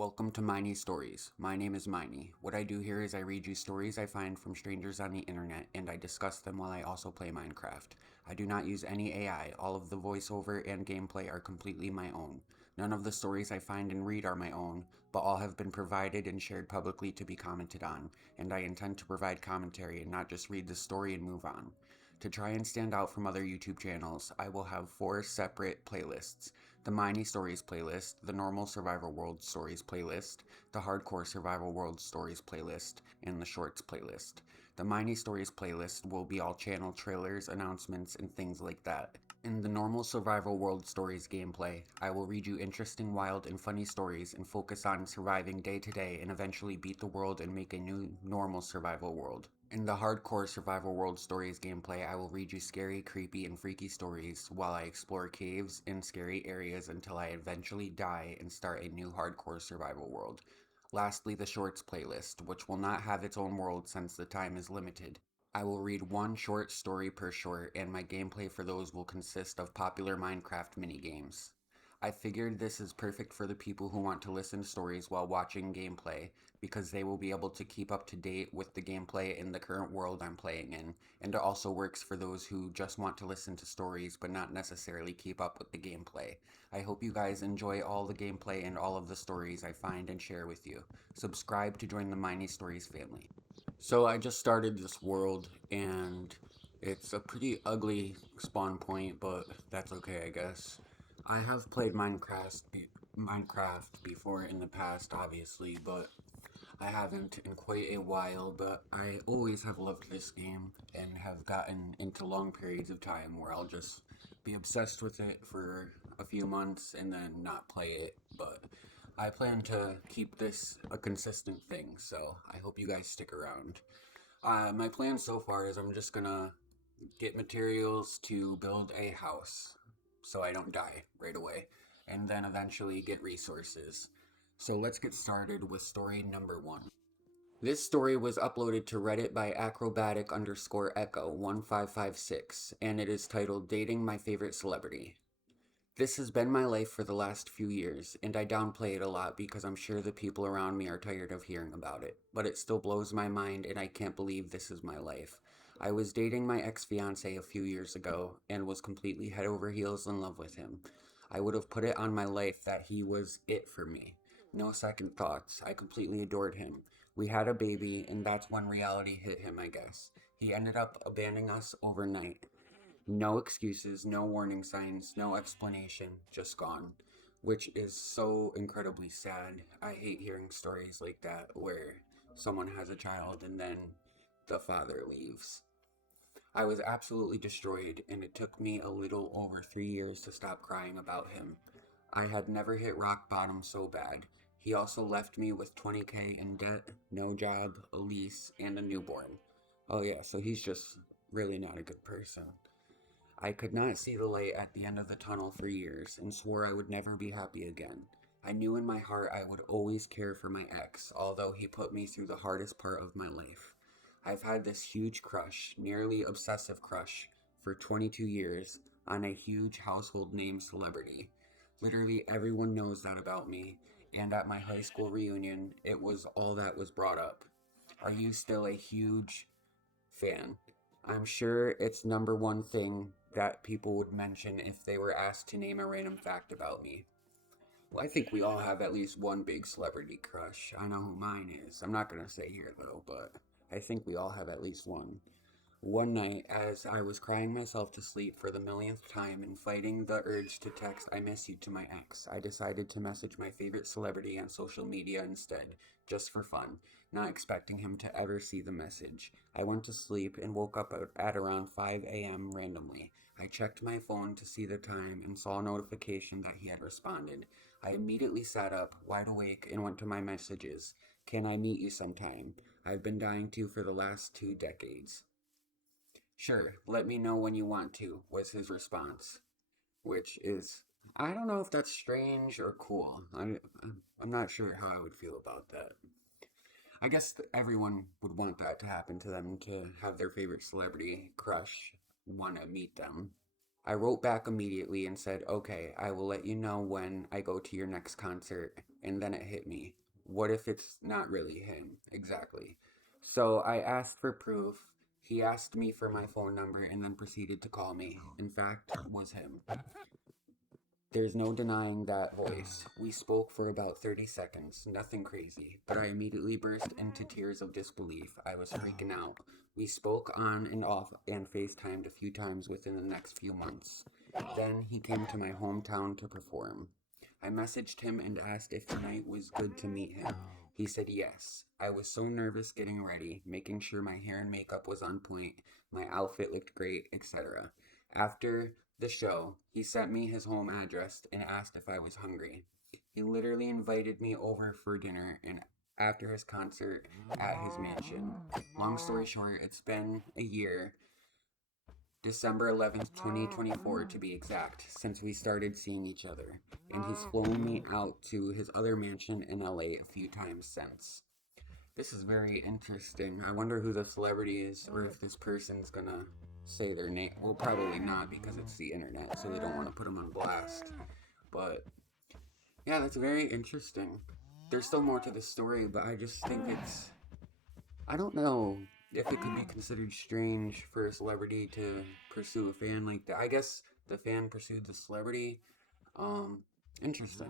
Welcome to Miney Stories. My name is Miney. What I do here is I read you stories I find from strangers on the internet, and I discuss them while I also play Minecraft. I do not use any AI. All of the voiceover and gameplay are completely my own. None of the stories I find and read are my own, but all have been provided and shared publicly to be commented on, and I intend to provide commentary and not just read the story and move on. To try and stand out from other YouTube channels, I will have 4 separate playlists: the Miney Stories playlist, the Normal Survival World Stories playlist, the Hardcore Survival World Stories playlist, and the Shorts playlist. The Miney Stories playlist will be all channel trailers, announcements, and things like that. In the Normal Survival World Stories gameplay, I will read you interesting, wild, and funny stories and focus on surviving day to day and eventually beat the world and make a new normal survival world. In the Hardcore Survival World Stories gameplay, I will read you scary, creepy, and freaky stories while I explore caves and scary areas until I eventually die and start a new Hardcore Survival World. Lastly, the Shorts playlist, which will not have its own world since the time is limited. I will read one short story per short, and my gameplay for those will consist of popular Minecraft minigames. I figured this is perfect for the people who want to listen to stories while watching gameplay, because they will be able to keep up to date with the gameplay in the current world I'm playing in, and it also works for those who just want to listen to stories but not necessarily keep up with the gameplay. I hope you guys enjoy all the gameplay and all of the stories I find and share with you. Subscribe to join the Miney Stories family. So I just started this world, and it's a pretty ugly spawn point, but that's okay, I guess. I have played Minecraft before in the past, obviously, but I haven't in quite a while. But I always have loved this game and have gotten into long periods of time where I'll just be obsessed with it for a few months and then not play it. But I plan to keep this a consistent thing, so I hope you guys stick around. My plan so far is I'm just gonna get materials to build a house so I don't die right away, and then eventually get resources. So let's get started with story number 1. This story was uploaded to Reddit by acrobatic underscore echo 1556, and it is titled Dating My Favorite Celebrity. This has been my life for the last few years, and I downplay it a lot because I'm sure the people around me are tired of hearing about it. But it still blows my mind, and I can't believe this is my life. I was dating my ex-fiance a few years ago, and was completely head over heels in love with him. I would have put it on my life that he was it for me. No second thoughts. I completely adored him. We had a baby, and that's when reality hit him, I guess. He ended up abandoning us overnight. No excuses, no warning signs, no explanation, just gone. Which is so incredibly sad. I hate hearing stories like that where someone has a child and then the father leaves. I was absolutely destroyed, and it took me a little over 3 years to stop crying about him. I had never hit rock bottom so bad. He also left me with 20K in debt, no job, a lease, and a newborn. Oh yeah, so he's just really not a good person. I could not see the light at the end of the tunnel for years and swore I would never be happy again. I knew in my heart I would always care for my ex, although he put me through the hardest part of my life. I've had this huge crush, nearly obsessive crush, for 22 years on a huge household name celebrity. Literally everyone knows that about me, and at my high school reunion, it was all that was brought up. Are you still a huge fan? I'm sure it's number one thing that people would mention if they were asked to name a random fact about me. Well, I think we all have at least one big celebrity crush. I know who mine is. I'm not going to say here though, but I think we all have at least one. One night, as I was crying myself to sleep for the millionth time and fighting the urge to text "I miss you" to my ex, I decided to message my favorite celebrity on social media instead, just for fun, not expecting him to ever see the message. I went to sleep and woke up at around 5 a.m. randomly. I checked my phone to see the time and saw a notification that he had responded. I immediately sat up, wide awake, and went to my messages. Can I meet you sometime? I've been dying to for the last 2 decades. Sure, let me know when you want to, was his response. Which is, I don't know if that's strange or cool. I'm not sure how I would feel about that. I guess everyone would want that to happen to them, to have their favorite celebrity crush want to meet them. I wrote back immediately and said, okay, I will let you know when I go to your next concert. And then it hit me. What if it's not really him? Exactly. So I asked for proof. He asked me for my phone number and then proceeded to call me. In fact, it was him. There's no denying that voice. We spoke for about 30 seconds, nothing crazy, but I immediately burst into tears of disbelief. I was freaking out. We spoke on and off and FaceTimed a few times within the next few months. Then he came to my hometown to perform. I messaged him and asked if the night was good to meet him. He said yes. I was so nervous getting ready, making sure my hair and makeup was on point, my outfit looked great, etc. After the show, he sent me his home address and asked if I was hungry. He literally invited me over for dinner and after his concert at his mansion. Long story short, it's been a year, December 11th, 2024 to be exact, since we started seeing each other, and he's flown me out to his other mansion in LA a few times since. This is very interesting. I wonder who the celebrity is, or if this person's gonna say their name. Well, probably not because it's the internet, so they don't want to put them on blast. But yeah, that's very interesting. There's still more to the story, but I just think it's. I don't know if it could be considered strange for a celebrity to pursue a fan like that. I guess the fan pursued the celebrity. Um, Interesting.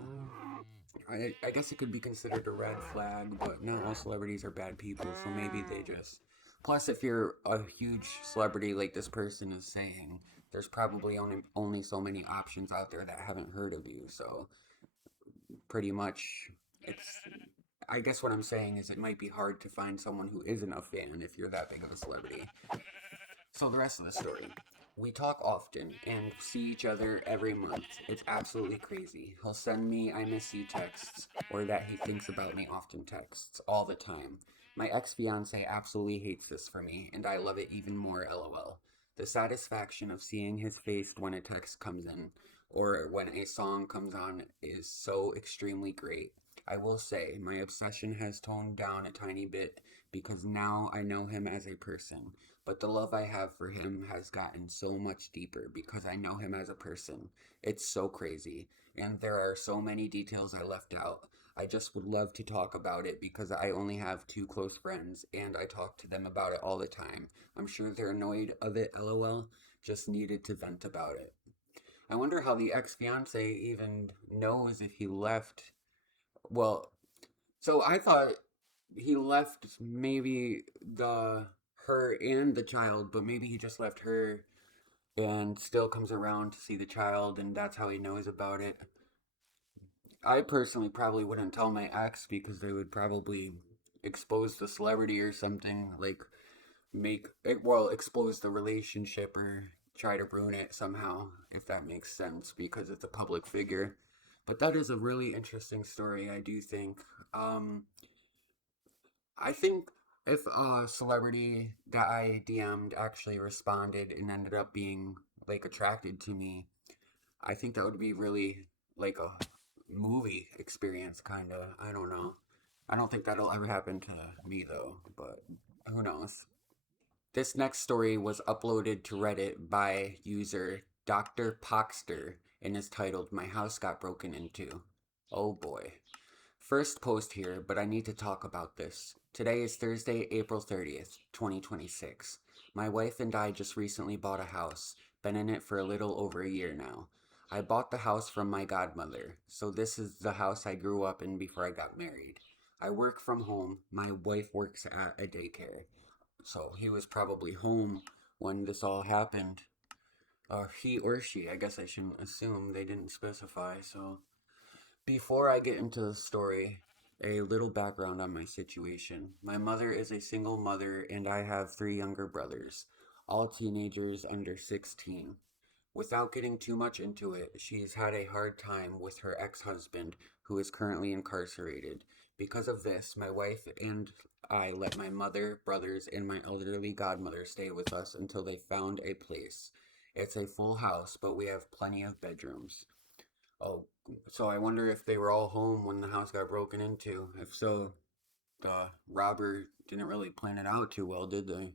I guess it could be considered a red flag, but not all celebrities are bad people, so maybe they just. Plus, if you're a huge celebrity like this person is saying, there's probably only so many options out there that haven't heard of you, so pretty much it's. I guess what I'm saying is it might be hard to find someone who isn't a fan if you're that big of a celebrity. So the rest of the story. We talk often and see each other every month. It's absolutely crazy. He'll send me I miss you texts or that he thinks about me often texts all the time. My ex-fiance absolutely hates this for me and I love it even more lol. The satisfaction of seeing his face when a text comes in or when a song comes on is so extremely great. I will say my obsession has toned down a tiny bit because now I know him as a person. But the love I have for him has gotten so much deeper because I know him as a person. It's so crazy. And there are so many details I left out. I just would love to talk about it because I only have two close friends and I talk to them about it all the time. I'm sure they're annoyed of it, lol. Just needed to vent about it. I wonder how the ex fiance even knows if he left. Well, so I thought he left maybe the her and the child, but maybe he just left her and still comes around to see the child and that's how he knows about it. I personally probably wouldn't tell my ex because they would probably expose the celebrity or something, like make it, well, expose the relationship or try to ruin it somehow, if that makes sense, because it's a public figure. But that is a really interesting story, I do think. Um, I think if a celebrity that I DM'd actually responded and ended up being like attracted to me, I think that would be really like a movie experience, kind of. I don't know. I don't think that'll ever happen to me though, but who knows? This next story was uploaded to Reddit by user DrPoxter and is titled My House Got Broken Into. Oh boy. First post here, but I need to talk about this. Today is Thursday, April 30th, 2026. My wife and I just recently bought a house, been in it for a little over a year now. I bought the house from my godmother, so this is the house I grew up in before I got married. I work from home, my wife works at a daycare, so he was probably home when this all happened. He or she, I guess I shouldn't assume, they didn't specify, so. Before I get into the story, a little background on my situation. My mother is a single mother, and I have three younger brothers, all teenagers under 16. Without getting too much into it, she's had a hard time with her ex husband, who is currently incarcerated. Because of this, my wife and I let my mother, brothers, and my elderly godmother stay with us until they found a place. It's a full house, but we have plenty of bedrooms. Oh, so I wonder if they were all home when the house got broken into. If so, the robber didn't really plan it out too well, did they?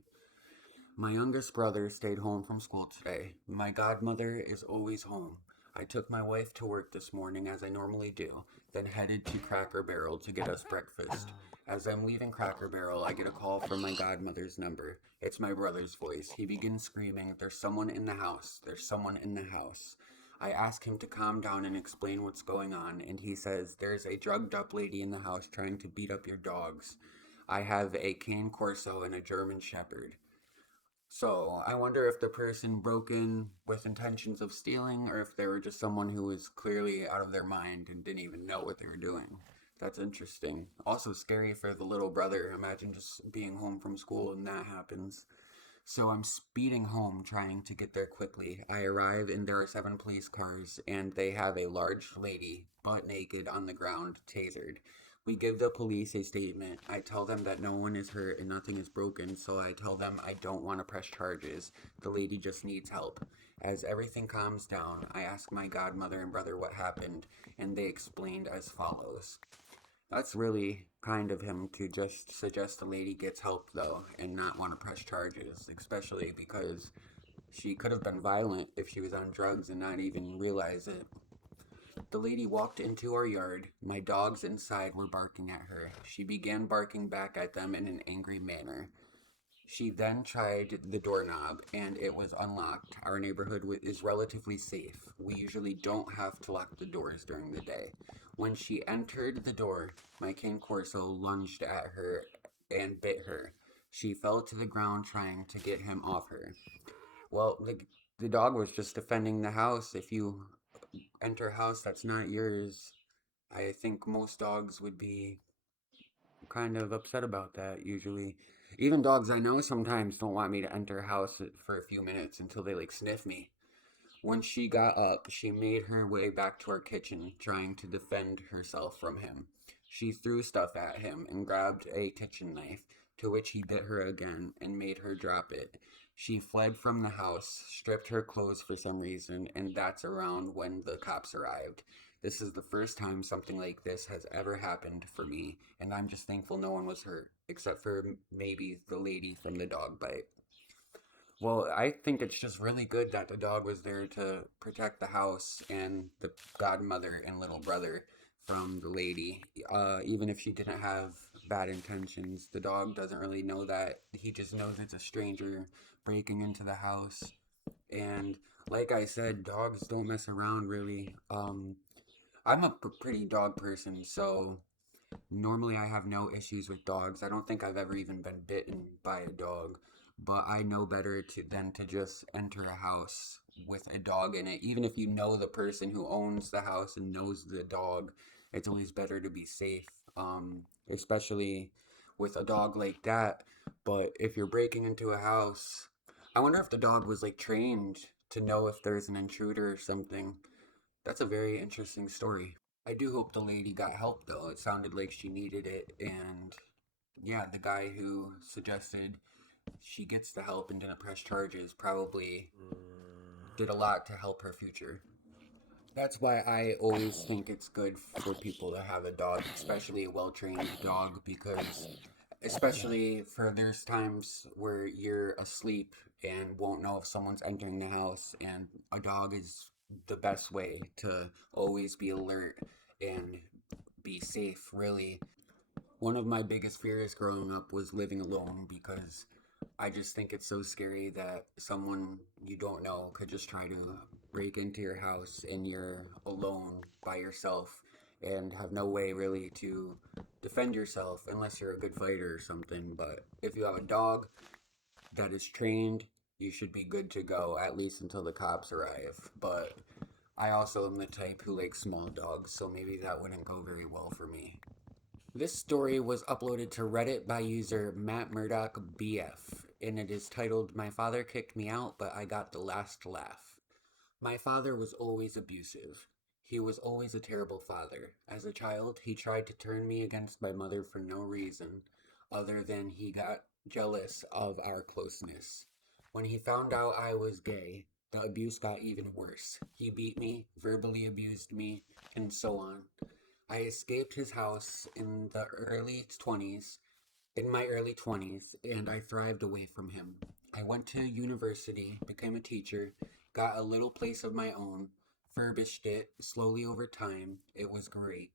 My youngest brother stayed home from school today. My godmother is always home. I took my wife to work this morning as I normally do, then headed to Cracker Barrel to get us breakfast. As I'm leaving Cracker Barrel, I get a call from my godmother's number. It's my brother's voice. He begins screaming, "There's someone in the house! There's someone in the house!" I ask him to calm down and explain what's going on, and he says, "There's a drugged up lady in the house trying to beat up your dogs." I have a cane corso and a German shepherd. So I wonder if the person broke in with intentions of stealing or if they were just someone who was clearly out of their mind and didn't even know what they were doing. That's interesting. Also scary for the little brother. Imagine just being home from school and that happens. So I'm speeding home trying to get there quickly. I arrive and there are 7 police cars and they have a large lady, butt naked on the ground, tasered. We give the police a statement. I tell them that no one is hurt and nothing is broken, so I tell them I don't want to press charges. The lady just needs help. As everything calms down, I ask my godmother and brother what happened, and they explained as follows. That's really kind of him to just suggest the lady gets help, though, and not want to press charges, especially because she could have been violent if she was on drugs and not even realize it. The lady walked into our yard. My dogs inside were barking at her. She began barking back at them in an angry manner. She then tried the doorknob and it was unlocked. Our neighborhood is relatively safe. We usually don't have to lock the doors during the day. When she entered the door, my cane corso lunged at her and bit her. She fell to the ground trying to get him off her. Well, the dog was just defending the house. If you enter a house that's not yours, I think most dogs would be kind of upset about that usually. Even dogs I know sometimes don't want me to enter a house for a few minutes until they like sniff me. When she got up, she made her way back to our kitchen, trying to defend herself from him. She threw stuff at him and grabbed a kitchen knife, to which he bit her again and made her drop it. She fled from the house, stripped her clothes for some reason, and that's around when the cops arrived. This is the first time something like this has ever happened for me, and I'm just thankful no one was hurt, except for maybe the lady from the dog bite. Well, I think it's just really good that the dog was there to protect the house and the godmother and little brother from the lady. Even if she didn't have bad intentions, the dog doesn't really know that. He just knows it's a stranger breaking into the house. And like I said, dogs don't mess around really. I'm a pretty dog person, so normally I have no issues with dogs. I don't think I've ever even been bitten by a dog, but I know better than to just enter a house with a dog in it. Even if you know the person who owns the house and knows the dog, it's always better to be safe, especially with a dog like that. But if you're breaking into a house, I wonder if the dog was like trained to know if there's an intruder or something. That's a very interesting story. I do hope the lady got help though. It sounded like she needed it, and yeah, the guy who suggested she gets the help and didn't press charges probably did a lot to help her future. That's why I always think it's good for people to have a dog, especially a well trained dog, because especially for there's times where you're asleep and won't know if someone's entering the house, and a dog is the best way to always be alert and be safe, really. One of my biggest fears growing up was living alone because I just think it's so scary that someone you don't know could just try to break into your house and you're alone by yourself and have no way really to defend yourself unless you're a good fighter or something. But if you have a dog that is trained, you should be good to go at least until the cops arrive. But I also am the type who likes small dogs, so maybe that wouldn't go very well for me. This story was uploaded to Reddit by user MattMurdockBF, and it is titled, "My Father Kicked Me Out, but I Got the Last Laugh." My father was always abusive. He was always a terrible father. As a child, he tried to turn me against my mother for no reason, other than he got jealous of our closeness. When he found out I was gay, the abuse got even worse. He beat me, verbally abused me, and so on. I escaped his house in the early 20s, in my early 20s, and I thrived away from him. I went to university, became a teacher, got a little place of my own, furbished it slowly over time. It was great.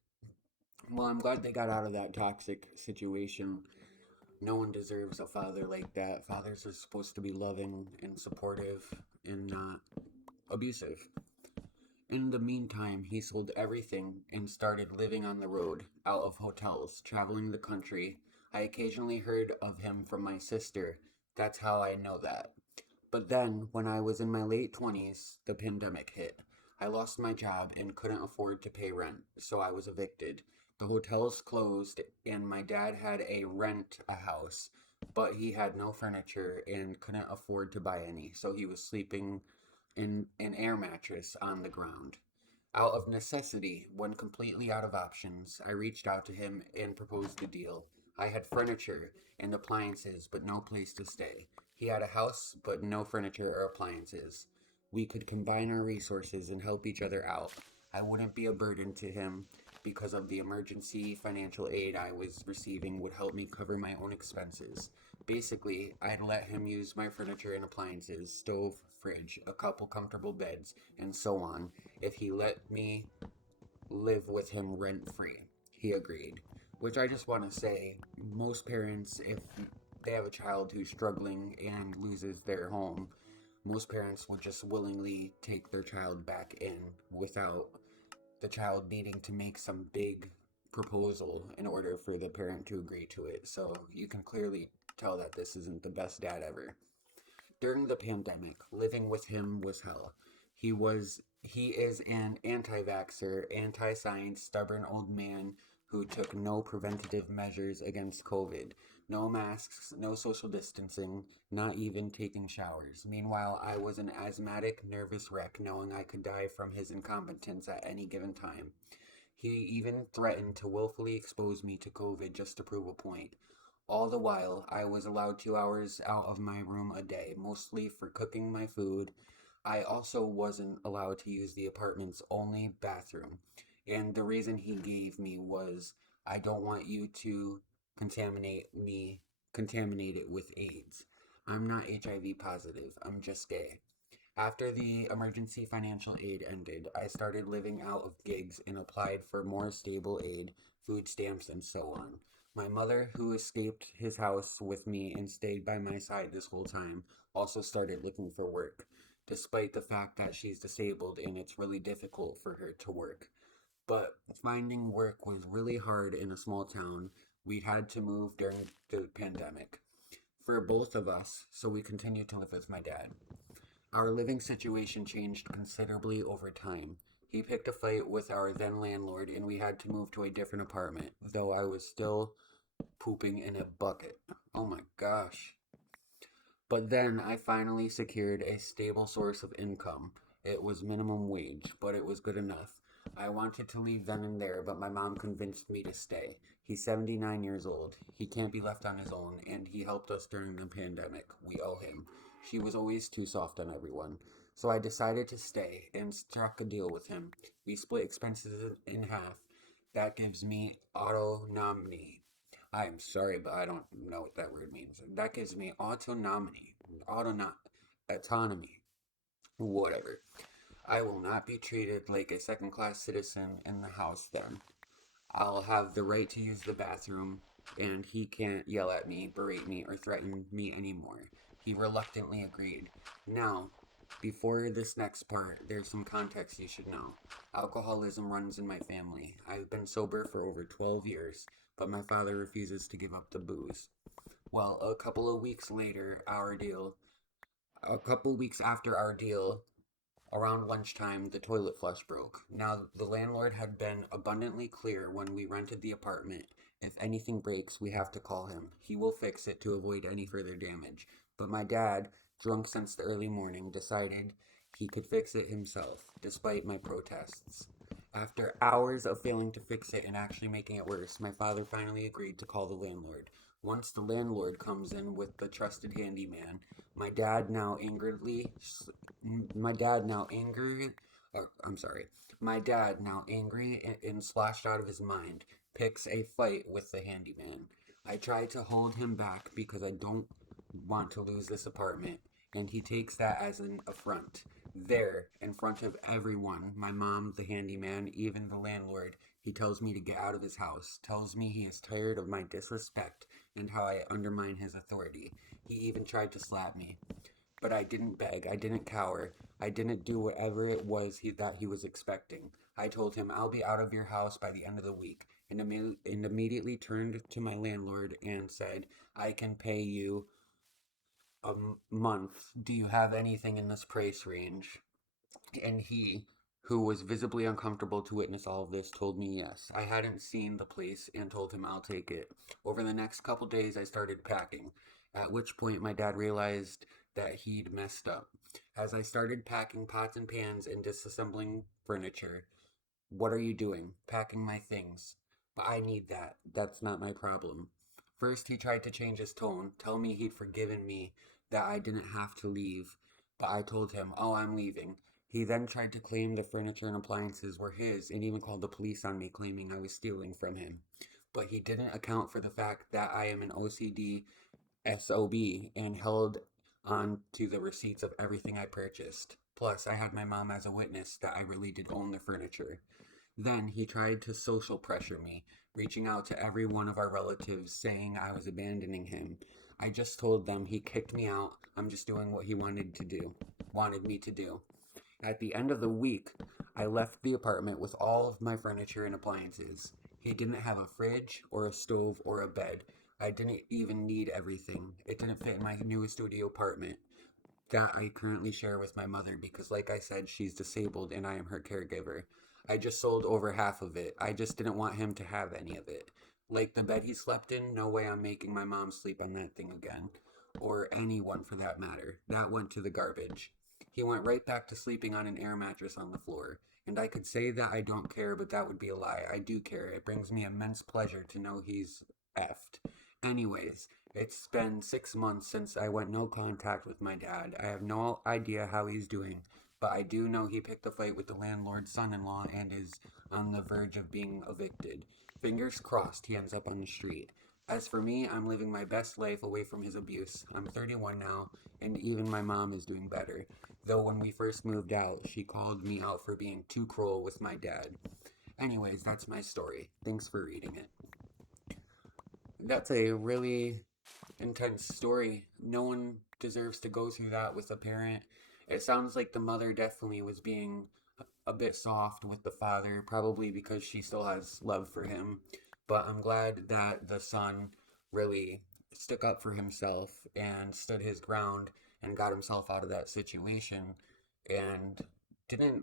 Well, I'm glad they got out of that toxic situation. No one deserves a father like that. Fathers are supposed to be loving and supportive and not abusive. In the meantime, he sold everything and started living on the road, out of hotels, traveling the country. I occasionally heard of him from my sister. That's how I know that. But then, when I was in my late 20s, the pandemic hit. I lost my job and couldn't afford to pay rent, so I was evicted. The hotels closed, and my dad had a rent a house, but he had no furniture and couldn't afford to buy any, so he was sleeping in an air mattress on the ground. Out of necessity, when completely out of options, I reached out to him and proposed a deal. I had furniture and appliances, but no place to stay. He had a house, but no furniture or appliances. We could combine our resources and help each other out. I wouldn't be a burden to him because of the emergency financial aid I was receiving would help me cover my own expenses. Basically, I'd let him use my furniture and appliances, stove, fridge, a couple comfortable beds, and so on, if he let me live with him rent free. He agreed. Which I just want to say, most parents, if they have a child who's struggling and loses their home, most parents would just willingly take their child back in without the child needing to make some big proposal in order for the parent to agree to it. So you can clearly tell that this isn't the best dad ever. During the pandemic, living with him was hell. He is an anti-vaxxer, anti-science, stubborn old man who took no preventative measures against COVID. No masks, no social distancing, not even taking showers. Meanwhile, I was an asthmatic, nervous wreck knowing I could die from his incompetence at any given time. He even threatened to willfully expose me to COVID just to prove a point. All the while, I was allowed 2 hours out of my room a day, mostly for cooking my food. I also wasn't allowed to use the apartment's only bathroom. And the reason he gave me was, I don't want you to contaminate it with AIDS. I'm not HIV positive, I'm just gay. After the emergency financial aid ended, I started living out of gigs and applied for more stable aid, food stamps, and so on. My mother, who escaped his house with me and stayed by my side this whole time, also started looking for work, despite the fact that she's disabled and it's really difficult for her to work. But finding work was really hard in a small town. We had to move during the pandemic for both of us, so we continued to live with my dad. Our living situation changed considerably over time. He picked a fight with our then landlord, and we had to move to a different apartment, though I was still pooping in a bucket. Oh my gosh. But then I finally secured a stable source of income. It was minimum wage, but it was good enough. I wanted to leave then and there, but my mom convinced me to stay. He's 79 years old. He can't be left on his own, and he helped us during the pandemic. We owe him. She was always too soft on everyone. So I decided to stay and struck a deal with him. We split expenses in half. That gives me autonomy. I'm sorry, but I don't know what that word means. That gives me autonomy. Autonomy. Whatever. I will not be treated like a second class citizen in the house then. I'll have the right to use the bathroom, and he can't yell at me, berate me, or threaten me anymore. He reluctantly agreed. Now, before this next part, there's some context you should know. Alcoholism runs in my family. I've been sober for over 12 years, but my father refuses to give up the booze. Well, a couple weeks after our deal, around lunchtime, the toilet flush broke. Now, the landlord had been abundantly clear when we rented the apartment. If anything breaks, we have to call him. He will fix it to avoid any further damage. But my dad, drunk since the early morning, decided he could fix it himself, despite my protests. After hours of failing to fix it and actually making it worse, my father finally agreed to call the landlord. Once the landlord comes in with the trusted handyman, my dad now angrily, my dad now angry, I'm sorry, my dad now angry and slashed out of his mind, picks a fight with the handyman. I try to hold him back because I don't want to lose this apartment. And he takes that as an affront. There, in front of everyone, my mom, the handyman, even the landlord, he tells me to get out of his house, tells me he is tired of my disrespect and how I undermine his authority. He even tried to slap me. But I didn't beg, I didn't cower, I didn't do whatever it was that he was expecting. I told him I'll be out of your house by the end of the week, and immediately turned to my landlord and said, I can pay you a month. Do you have anything in this price range? And he, who was visibly uncomfortable to witness all of this, told me yes. I hadn't seen the place and told him I'll take it. Over the next couple days, I started packing, at which point my dad realized that he'd messed up. As I started packing pots and pans and disassembling furniture, what are you doing? Packing my things. But I need that. That's not my problem. First, he tried to change his tone, tell me he'd forgiven me, that I didn't have to leave. But I told him, oh, I'm leaving. He then tried to claim the furniture and appliances were his and even called the police on me, claiming I was stealing from him. But he didn't account for the fact that I am an OCD SOB and held on to the receipts of everything I purchased. Plus, I had my mom as a witness that I really did own the furniture. Then he tried to social pressure me, reaching out to every one of our relatives saying I was abandoning him. I just told them he kicked me out. I'm just doing what he wanted me to do. At the end of the week, I left the apartment with all of my furniture and appliances. He didn't have a fridge or a stove or a bed. I didn't even need everything. It didn't fit in my new studio apartment that I currently share with my mother because, like I said, she's disabled and I am her caregiver. I just sold over half of it. I just didn't want him to have any of it. Like the bed he slept in, no way I'm making my mom sleep on that thing again. Or anyone for that matter. That went to the garbage. He went right back to sleeping on an air mattress on the floor. And I could say that I don't care, but that would be a lie. I do care. It brings me immense pleasure to know he's effed. Anyways, it's been 6 months since I went no contact with my dad. I have no idea how he's doing, but I do know he picked a fight with the landlord's son-in-law and is on the verge of being evicted. Fingers crossed he ends up on the street. As for me, I'm living my best life away from his abuse. I'm 31 now, and even my mom is doing better. Though when we first moved out, she called me out for being too cruel with my dad. Anyways, that's my story. Thanks for reading it. That's a really intense story. No one deserves to go through that with a parent. It sounds like the mother definitely was being a bit soft with the father, probably because she still has love for him. But I'm glad that the son really stuck up for himself and stood his ground and got himself out of that situation and didn't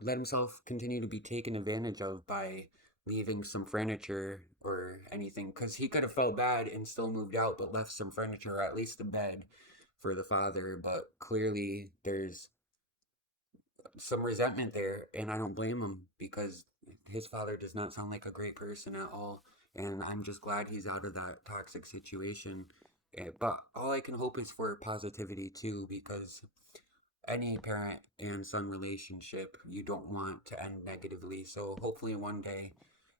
let himself continue to be taken advantage of by leaving some furniture or anything, because he could have felt bad and still moved out but left some furniture or at least a bed for the father. But clearly there's some resentment there, and I don't blame him because his father does not sound like a great person at all. And I'm just glad he's out of that toxic situation. But all I can hope is for positivity too, because any parent and son relationship you don't want to end negatively. So hopefully one day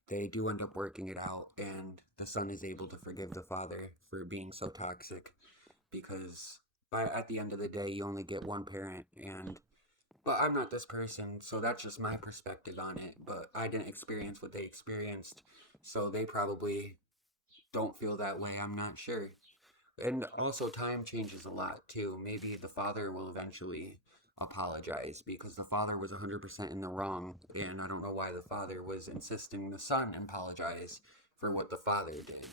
they do end up working it out and the son is able to forgive the father for being so toxic, because at the end of the day you only get one parent. And but I'm not this person, so that's just my perspective on it. But I didn't experience what they experienced, so they probably don't feel that way. I'm not sure. And also, time changes a lot too. Maybe the father will eventually apologize because the father was 100% in the wrong, and I don't know why the father was insisting the son apologize for what the father did.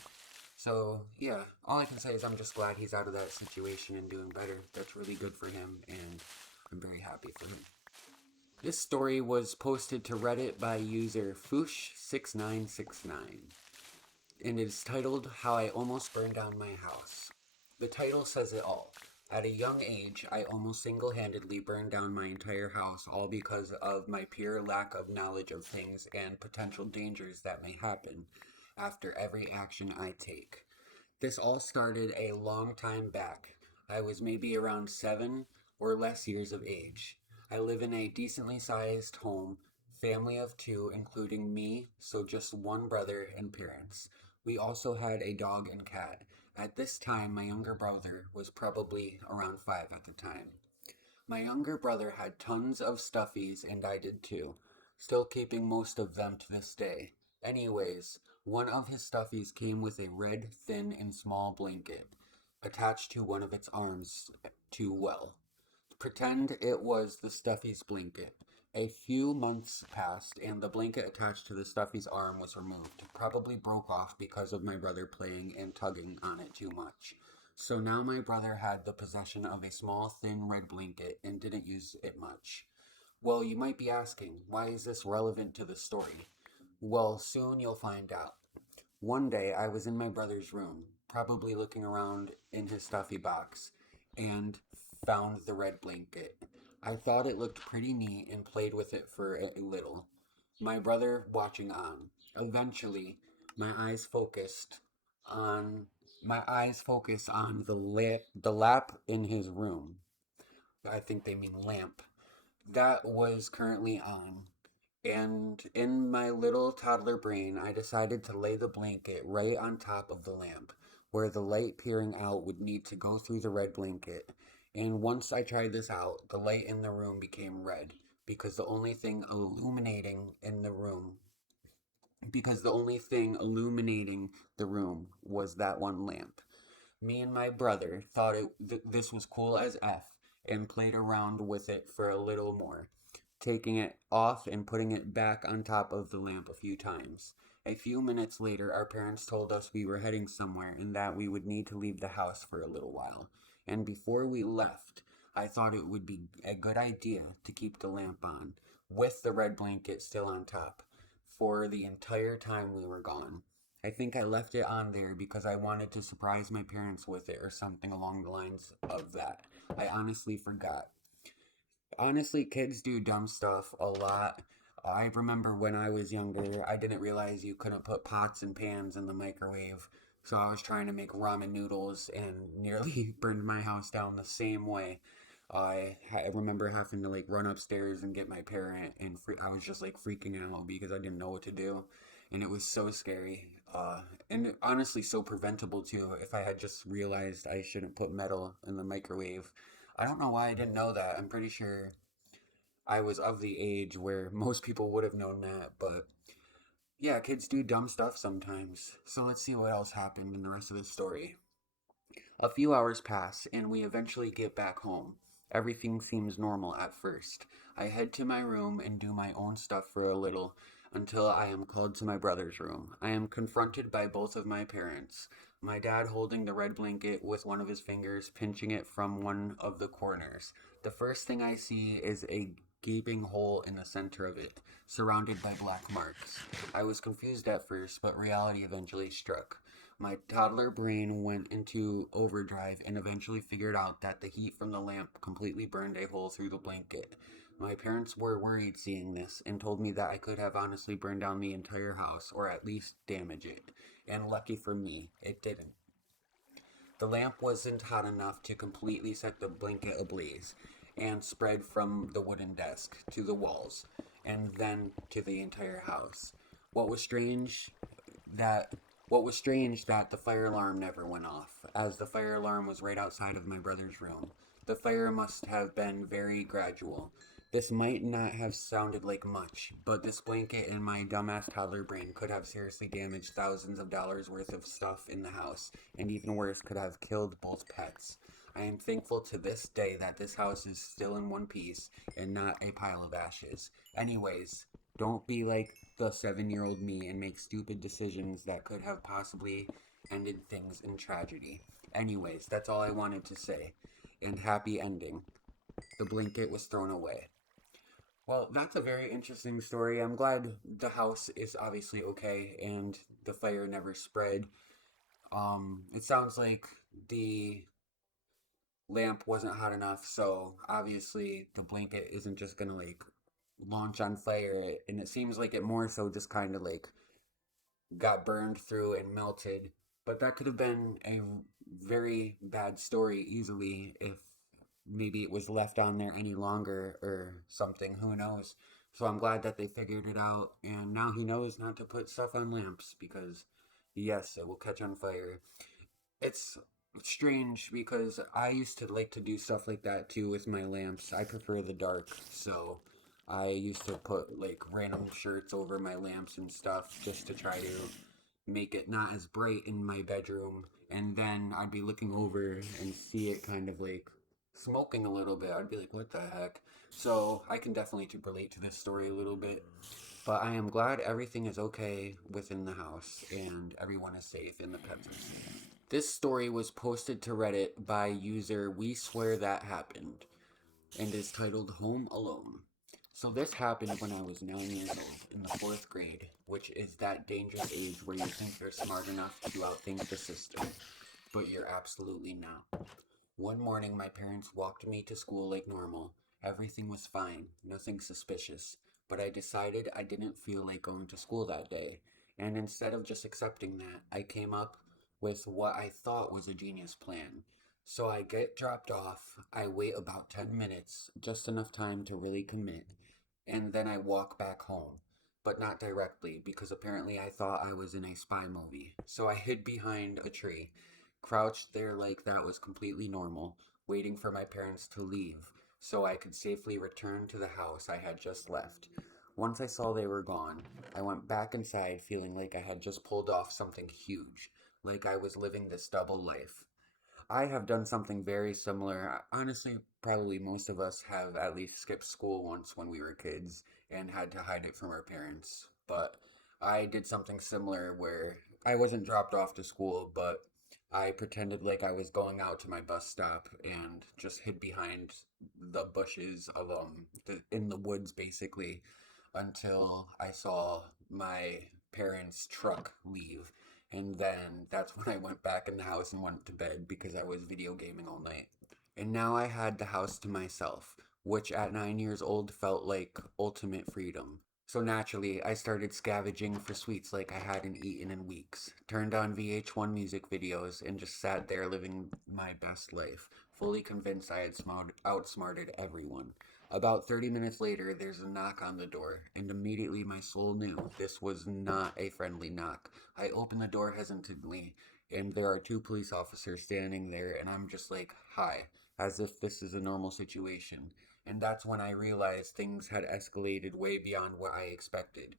So, yeah, all I can say is I'm just glad he's out of that situation and doing better. That's really good for him, and I'm very happy for him. This story was posted to Reddit by user Foosh6969, and it is titled How I Almost Burned Down My House. The title says it all. At a young age, I almost single-handedly burned down my entire house, all because of my pure lack of knowledge of things and potential dangers that may happen after every action I take. This all started a long time back. I was maybe around 7 or less years of age. I live in a decently sized home, family of 2, including me, so just one brother and parents. We also had a dog and cat. At this time, my younger brother was probably around 5 at the time. My younger brother had tons of stuffies, and I did too, still keeping most of them to this day. Anyways, one of his stuffies came with a red, thin, and small blanket attached to one of its arms too well. Pretend it was the Stuffy's blanket. A few months passed, and the blanket attached to the Stuffy's arm was removed. Probably broke off because of my brother playing and tugging on it too much. So now my brother had the possession of a small, thin red blanket and didn't use it much. Well, you might be asking, why is this relevant to the story? Well, soon you'll find out. One day I was in my brother's room, probably looking around in his stuffy box, and found the red blanket. I thought it looked pretty neat and played with it for a little. My brother watching on. Eventually, my eyes focused on the lap in his room. I think they mean lamp. That was currently on. And in my little toddler brain, I decided to lay the blanket right on top of the lamp, where the light peering out would need to go through the red blanket. And once I tried this out, the light in the room became red, because the only thing illuminating in the room, because the only thing illuminating the room was that one lamp. Me and my brother thought this was cool as F and played around with it for a little more, taking it off and putting it back on top of the lamp a few times. A few minutes later, our parents told us we were heading somewhere and that we would need to leave the house for a little while. And before we left, I thought it would be a good idea to keep the lamp on, with the red blanket still on top, for the entire time we were gone. I think I left it on there because I wanted to surprise my parents with it or something along the lines of that. I honestly forgot. Honestly, kids do dumb stuff a lot. I remember when I was younger, I didn't realize you couldn't put pots and pans in the microwave. So I was trying to make ramen noodles and nearly burned my house down the same way. I remember having to like run upstairs and get my parent, and I was just like freaking out because I didn't know what to do, and it was so scary. And honestly, so preventable too. If I had just realized I shouldn't put metal in the microwave, I don't know why I didn't know that. I'm pretty sure I was of the age where most people would have known that, but yeah, kids do dumb stuff sometimes. So let's see what else happened in the rest of the story. A few hours pass, and we eventually get back home. Everything seems normal at first. I head to my room and do my own stuff for a little until I am called to my brother's room. I am confronted by both of my parents. My dad holding the red blanket with one of his fingers, pinching it from one of the corners. The first thing I see is a gaping hole in the center of it, surrounded by black marks. I was confused at first, but reality eventually struck. My toddler brain went into overdrive and eventually figured out that the heat from the lamp completely burned a hole through the blanket. My parents were worried seeing this and told me that I could have honestly burned down the entire house or at least damage it. And lucky for me, it didn't. The lamp wasn't hot enough to completely set the blanket ablaze and spread from the wooden desk to the walls and then to the entire house. What was strange that that the fire alarm never went off, as the fire alarm was right outside of my brother's room. The fire must have been very gradual. This might not have sounded like much, but this blanket in my dumbass toddler brain could have seriously damaged thousands of dollars worth of stuff in the house, and even worse, could have killed both pets. I am thankful to this day that this house is still in one piece and not a pile of ashes. Anyways, don't be like the 7-year-old me and make stupid decisions that could have possibly ended things in tragedy. Anyways, that's all I wanted to say. And happy ending. The blanket was thrown away. Well, that's a very interesting story. I'm glad the house is obviously okay and the fire never spread. It sounds like the lamp wasn't hot enough, so obviously the blanket isn't just gonna like launch on fire, and it seems like it more so just kind of like got burned through and melted. But that could have been a very bad story easily if maybe it was left on there any longer or something. Who knows? So I'm glad that they figured it out, and now he knows not to put stuff on lamps because Yes, it will catch on fire. It's strange because I used to like to do stuff like that too with my lamps. I prefer the dark, so I used to put like random shirts over my lamps and stuff just to try to make it not as bright in my bedroom. And then I'd be looking over and see it kind of like smoking a little bit. I'd be like, what the heck? So I can definitely relate to this story a little bit. But I am glad everything is okay within the house and everyone is safe and the pets are safe. This story was posted to Reddit by user weswearthathappened and is titled Home Alone. So this happened when I was 9 years old in the fourth grade, which is that dangerous age where you think you're smart enough to outthink the system, but you're absolutely not. One morning, my parents walked me to school like normal. Everything was fine, nothing suspicious, but I decided I didn't feel like going to school that day. And instead of just accepting that, I came up with what I thought was a genius plan. So I get dropped off, I wait about 10 minutes, just enough time to really commit, and then I walk back home. But not directly, because apparently I thought I was in a spy movie. So I hid behind a tree, crouched there like that was completely normal, waiting for my parents to leave so I could safely return to the house I had just left. Once I saw they were gone, I went back inside feeling like I had just pulled off something huge, like I was living this double life. I have done something very similar. Honestly, probably most of us have at least skipped school once when we were kids and had to hide it from our parents. But I did something similar where I wasn't dropped off to school, but I pretended like I was going out to my bus stop and just hid behind the bushes of in the woods basically until I saw my parents' truck leave. And then that's when I went back in the house and went to bed because I was video gaming all night. And now I had the house to myself, which at 9 years old felt like ultimate freedom. So naturally, I started scavenging for sweets like I hadn't eaten in weeks, turned on VH1 music videos, and just sat there living my best life, fully convinced I had outsmarted everyone. About 30 minutes later, there's a knock on the door, and immediately my soul knew this was not a friendly knock. I open the door hesitantly, and there are two police officers standing there, and I'm just like, hi, as if this is a normal situation. And that's when I realized things had escalated way beyond what I expected.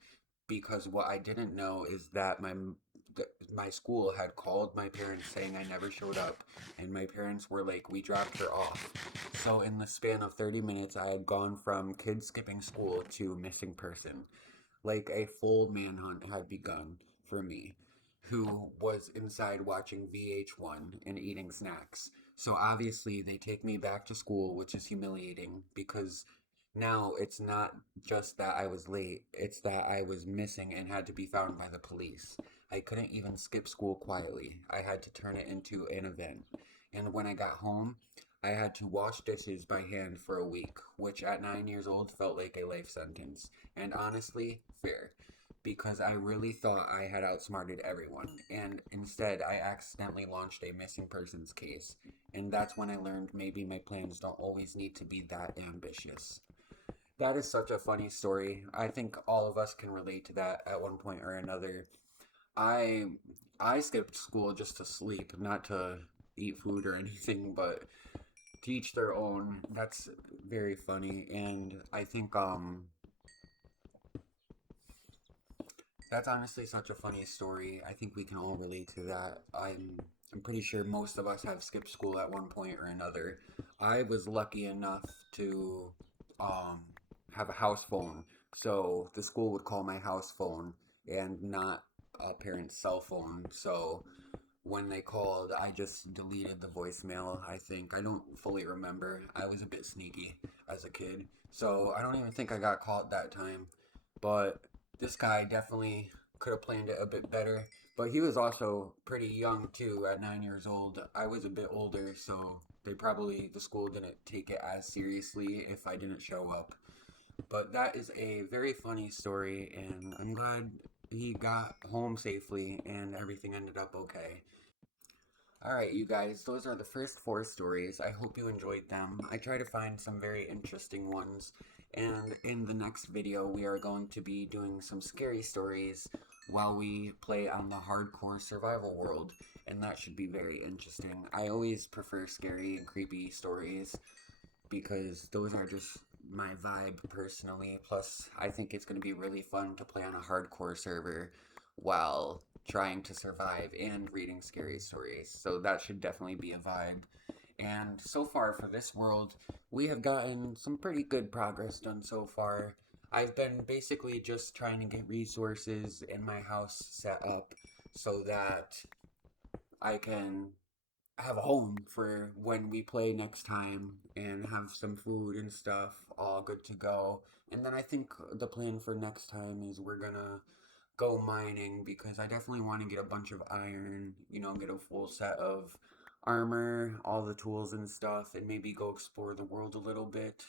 Because what I didn't know is that my school had called my parents saying I never showed up, and my parents were like, we dropped her off. So in the span of 30 minutes, I had gone from kids skipping school to missing person. Like a full manhunt had begun for me, who was inside watching VH1 and eating snacks. So obviously, they take me back to school, which is humiliating because now it's not just that I was late, it's that I was missing and had to be found by the police. I couldn't even skip school quietly. I had to turn it into an event. And when I got home, I had to wash dishes by hand for a week, which at 9 years old felt like a life sentence. And honestly, fair. Because I really thought I had outsmarted everyone, and instead I accidentally launched a missing persons case. And that's when I learned maybe my plans don't always need to be that ambitious. That is such a funny story. I think all of us can relate to that at one point or another. I I skipped school just to sleep, not to eat food or anything, but to each their own. That's very funny, and I think that's honestly such a funny story. I think we can all relate to that. I'm pretty sure most of us have skipped school at one point or another. I was lucky enough to um have a house phone, so the school would call my house phone and not a parent's cell phone. So when they called, I just deleted the voicemail, I think. I don't fully remember. I was a bit sneaky as a kid. So I don't even think I got caught that time. But this guy definitely could have planned it a bit better. But he was also pretty young too at 9 years old. I was a bit older, so the school didn't take it as seriously if I didn't show up. But that is a very funny story, and I'm glad he got home safely and everything ended up okay. Alright, you guys, those are the first four stories. I hope you enjoyed them. I try to find some very interesting ones, and in the next video, we are going to be doing some scary stories while we play on the hardcore survival world, and that should be very interesting. I always prefer scary and creepy stories because those are just my vibe personally. Plus, I think it's going to be really fun to play on a hardcore server while trying to survive and reading scary stories. So that should definitely be a vibe. And so far for this world, we have gotten some pretty good progress done so far. I've been basically just trying to get resources in my house set up so that I can have a home for when we play next time and have some food and stuff all good to go. And then I think the plan for next time is we're gonna go mining because I definitely want to get a bunch of iron, get a full set of armor, all the tools and stuff, and maybe go explore the world a little bit.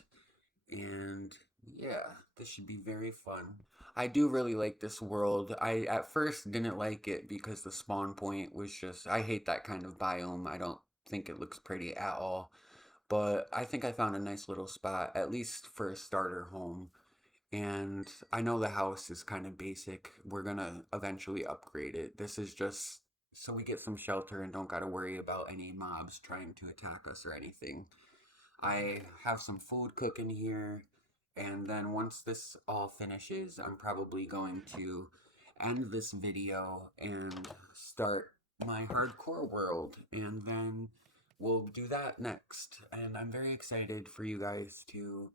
And yeah, this should be very fun. I do really like this world. I at first didn't like it because the spawn point was just, I hate that kind of biome. I don't think it looks pretty at all. But I think I found a nice little spot, at least for a starter home. And I know the house is kind of basic. We're gonna eventually upgrade it. This is just so we get some shelter and don't gotta worry about any mobs trying to attack us or anything. I have some food cooking here, and then once this all finishes, I'm probably going to end this video and start my hardcore world, and then we'll do that next. And I'm very excited for you guys to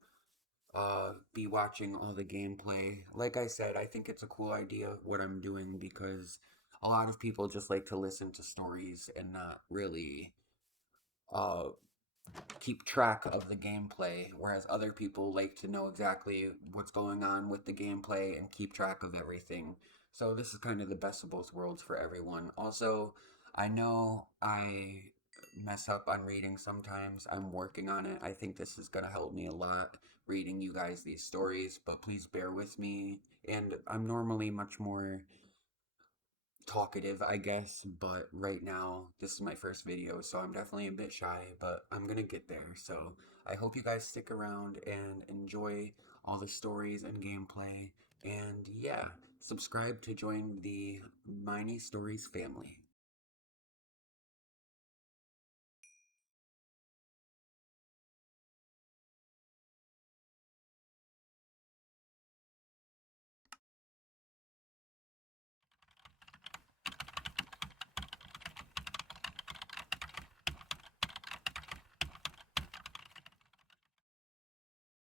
be watching all the gameplay. Like I said, I think it's a cool idea what I'm doing because a lot of people just like to listen to stories and not really uh keep track of the gameplay, whereas other people like to know exactly what's going on with the gameplay and keep track of everything. So this is kind of the best of both worlds for everyone. Also, I know I mess up on reading sometimes. I'm working on it. I think this is going to help me a lot reading you guys these stories, but please bear with me. And I'm normally much more talkative, I guess, but right now this is my first video, so I'm definitely a bit shy, but I'm gonna get there. So I hope you guys stick around and enjoy all the stories and gameplay. And yeah, subscribe to join the Miney Stories family.